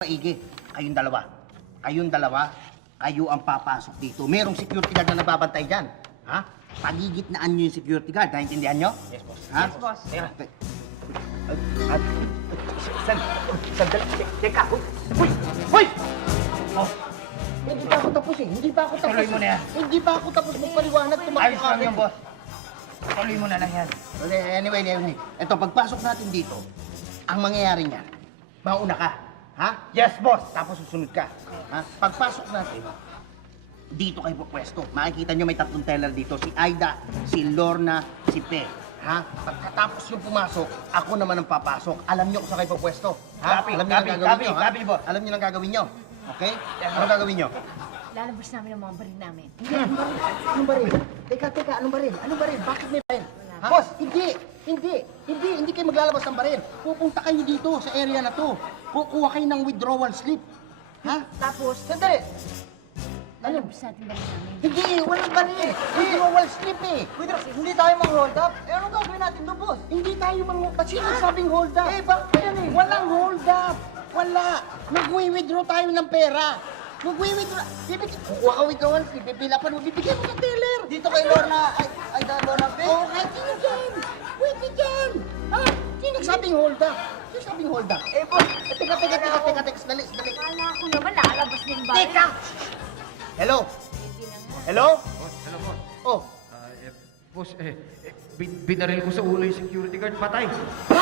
Maigi, kayong dalawa, kayo ang papasok dito. Merong security guard na nababantay dyan. Ha? Pagigitnaan nyo yung security guard, naintindihan nyo? Yes, boss. Ha? Yes, boss. Sandali, teka, huy! Oh, hindi pa ako tapos eh, hindi pa ako tapos. Tuloy mo na yan. Hindi pa ako tapos magpaliwanag, tumakbo Ayos lang yun, boss. Tuloy mo na lang yan. Anyway, ito, pagpasok natin dito, ang mangyayari niyan, mauna ka. Ha? Yes, boss. Tapos susunod ka. Ha? Pagpasok natin, dito kayo pupwesto. Makikita nyo may tatlong teller dito. Si Aida, si Lorna, si Pe. Ha? Pagkatapos yung pumasok, ako naman ang papasok. Alam nyo kung saan kayo pupwesto. Ha? Copy, Alam nyo ang copy, gagawin nyo, ha? copy, boss. Alam nyo ang gagawin nyo. Okay? Ano gagawin nyo? Lalabas namin ang mga baril namin. Anong baril? Teka, anong baril? Anong baril? Bakit may baril? Ha? Boss! Hindi kayo maglalabas ng baril. Pupunta kayo dito sa area na to. Kukuha kayo ng withdrawal slip. Ha? Tapos, Sandali! lalabas natin baril namin. Hindi, walang baril. Withdrawal slip eh. Hindi tayo mang-hold up. Eh, anong gagawin natin doon, boss? Hindi tayo ba't sino sabing hold up? Bakit yan eh? Walang hold up. Wala. Mag-withdraw tayo ng pera. Mag-withdraw. Kukuha ka withdrawal slip. Pipila pa mo. Bibigyan mo sa teller. Dito kay Lorna. Ay, Lorna, Oh, kahit sino dyan. Pwede dyan. Ha? Sino nagsabing hold up? Sino sabing hold up? Eh, boss. Teka. Sandali. Kala ko naman lalabas na yung baril. Teka! Hello? Hindi na nga. Hello? Boss, hello boss. Oh, Boss, binaril ko sa ulo yung security guard, patay.